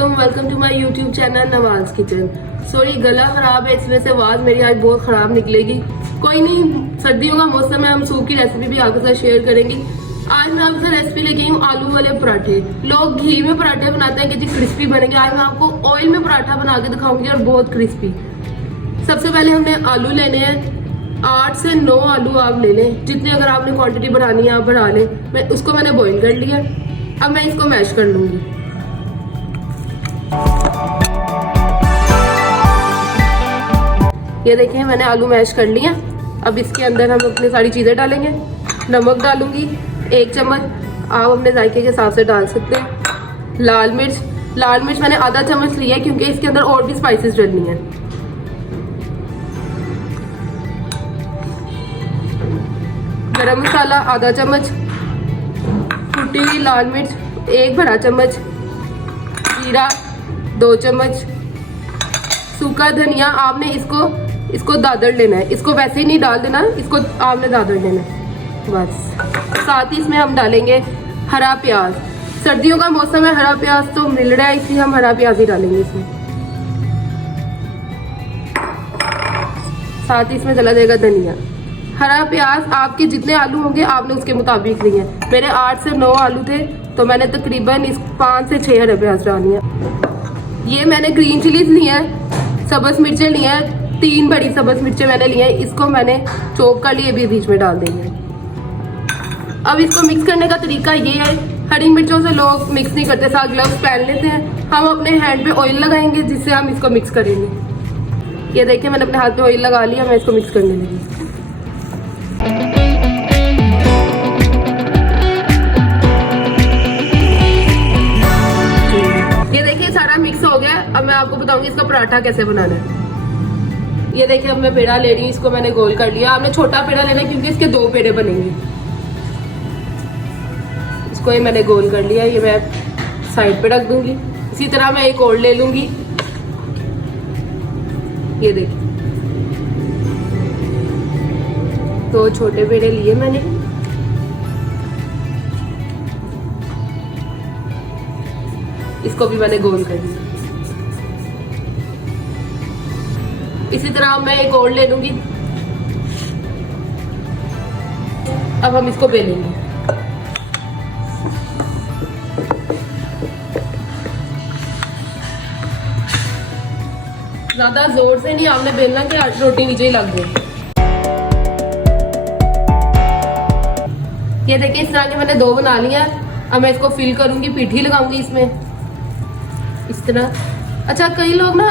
Welcome to my YouTube channel Nawaz Kitchen. Sorry गला खराब है, इसमें से आवाज मेरी आज बहुत खराब निकलेगी। कोई नहीं, सर्दियों का मौसम है, हम सूप की रेसिपी भी आपके साथ शेयर करेंगे। आज मैं आपके साथ रेसिपी लेके आई हूँ आलू वाले पराठे। लोग घी में पराठे बनाते हैं कि जी क्रिस्पी बनेंगे, आज मैं आपको ऑयल में पराठा बना के दिखाऊंगी और बहुत क्रिस्पी। सबसे पहले हमने आलू लेने हैं, 8 से 9 आलू आप ले लें, जितनी अगर आपने क्वांटिटी बढ़ानी है आप बढ़ा लें। उसको मैंने बॉईल कर लिया, अब मैं इसको मैश कर लूंगी। ये देखिए मैंने आलू मैश कर लिया। अब इसके अंदर हम अपनी सारी चीज़ें डालेंगे। नमक डालूंगी 1 चम्मच, आप अपने जायके के हिसाब से डाल सकते हैं। लाल मिर्च मैंने आधा चम्मच लिया है क्योंकि इसके अंदर और भी स्पाइसेस डलनी है। गरम मसाला आधा चम्मच, कुटी हुई लाल मिर्च 1 बड़ा चम्मच, जीरा 2 चम्मच, सूखा धनिया आपने इसको दादर लेना है, इसको वैसे ही नहीं डाल देना, इसको आपने दादर लेना है बस। साथ ही इसमें हम डालेंगे हरा प्याज। सर्दियों का मौसम है, हरा प्याज तो मिल रहा है इसलिए हम हरा प्याज ही डालेंगे इसमें। साथ ही इसमें चला जाएगा धनिया। हरा प्याज आपके जितने आलू होंगे आपने उसके मुताबिक लिए हैं। मेरे 8 से 9 आलू थे तो मैंने तकरीबन 5 से 6 हरे प्याज डाली है। ये मैंने ग्रीन चिलीज ली है, सब्ज मिर्चें ली हैं, 3 बड़ी सब्ज मिर्चें मैंने ली हैं, इसको मैंने चॉप कर लिए, भी बीच में डाल देंगे। अब इसको मिक्स करने का तरीका ये है, हरी मिर्चों से लोग मिक्स नहीं करते, साथ ग्लव्स पहन लेते हैं। हम अपने हैंड पे ऑयल लगाएंगे जिससे हम इसको मिक्स करेंगे। ये देखिए मैंने अपने हाथ पे ऑयल लगा लिया, मैं इसको मिक्स करने लगी। ये देखिए सारा मिक्स हो गया। अब मैं आपको बताऊंगी इसका पराठा कैसे बनाना है। ये देखिए अब मैं पेड़ा ले रही हूँ, इसको मैंने गोल कर लिया। आपने छोटा पेड़ा लेना है क्योंकि इसके 2 पेड़े बनेंगे। इसको ये मैंने गोल कर लिया, ये मैं साइड पे रख दूंगी। इसी तरह मैं एक और ले लूंगी। ये देखिए 2 छोटे पेड़े लिए मैंने। इसको भी मैंने गोल कर दिया। इसी तरह मैं एक और ले लूंगी। अब हम इसको बेलेंगे। ज्यादा जोर से नहीं आपने बेलना कि रोटी नीचे ही लग जाए। ये देखिए इस तरह के मैंने 2 बना लिया। अब मैं इसको फिल करूंगी, पीठी लगाऊंगी इसमें इस तरह। अच्छा कई लोग ना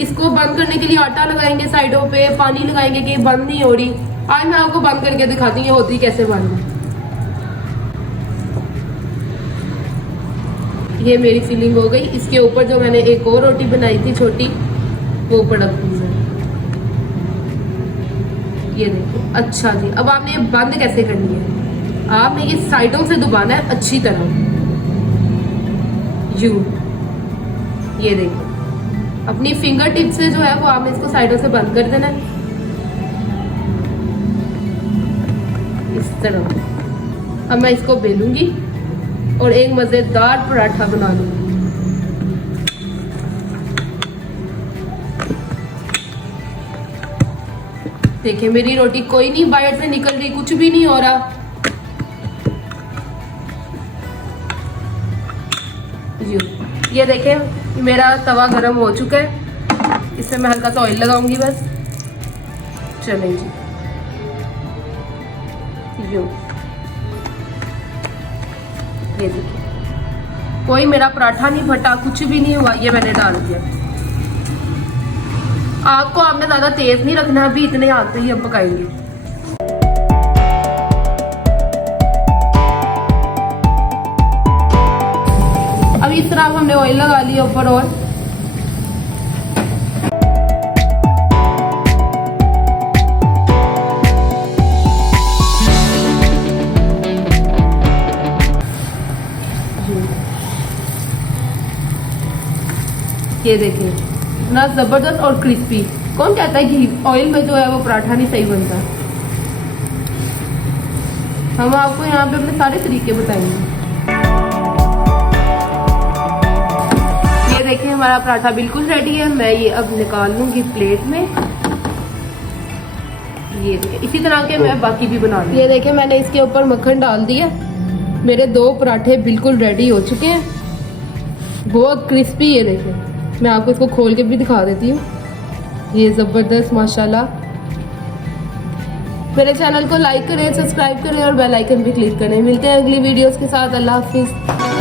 इसको बंद करने के लिए आटा लगाएंगे, साइडों पे पानी लगाएंगे कि बंद नहीं हो रही। आज मैं आपको बंद करके दिखाती हूँ ये होती कैसे बंद है। ये मेरी फिलिंग हो गई। इसके ऊपर जो मैंने एक और रोटी बनाई थी छोटी, वो ऊपर रख दी है। ये देखो, अच्छा जी। अब आपने ये बंद कैसे करनी है, आपने ये साइडों से दबाना है अच्छी तरह। ये देखो अपनी फिंगर टिप से जो है वो आपने इसको साइडों से बंद कर देना है इस तरह। अब मैं इसको बेलूंगी और एक मजेदार पराठा बना लूंगी। देखिए मेरी रोटी कोई नहीं बाहर से निकल रही, कुछ भी नहीं हो रहा। ये देखें मेरा तवा गरम हो चुका है, इसमें मैं हल्का सा ऑयल लगाऊंगी बस। चलें जी, ये देखिए कोई मेरा पराठा नहीं फटा, कुछ भी नहीं हुआ। ये मैंने डाल दिया। आग को आपने ज्यादा तेज नहीं रखना, अभी इतने आग से ही हम पकाएंगे। अब इस तरह हमने ऑयल लगा लिया ऊपर। और ये देखिए ना जबरदस्त और क्रिस्पी। कौन कहता है कि ऑयल में जो है वो पराठा नहीं सही बनता। हम आपको यहाँ पे अपने सारे तरीके बताएंगे। देखें हमारा पराठा बिल्कुल रेडी है। मैं ये अब निकाल लूंगी प्लेट में। ये देखें, इसी तरह के मैं बाकी भी बना लूँगी। ये देखें मैंने इसके ऊपर मक्खन डाल दिया। मेरे 2 पराठे बिल्कुल रेडी हो चुके हैं, बहुत क्रिस्पी। ये देखें, मैं आपको इसको खोल के भी दिखा देती हूँ। ये ज़बरदस्त माशाल्लाह। मेरे चैनल को लाइक करें, सब्सक्राइब करें और बेल आइकन भी क्लिक करें। मिलते हैं अगली वीडियोस के साथ। अल्लाह हाफिज़।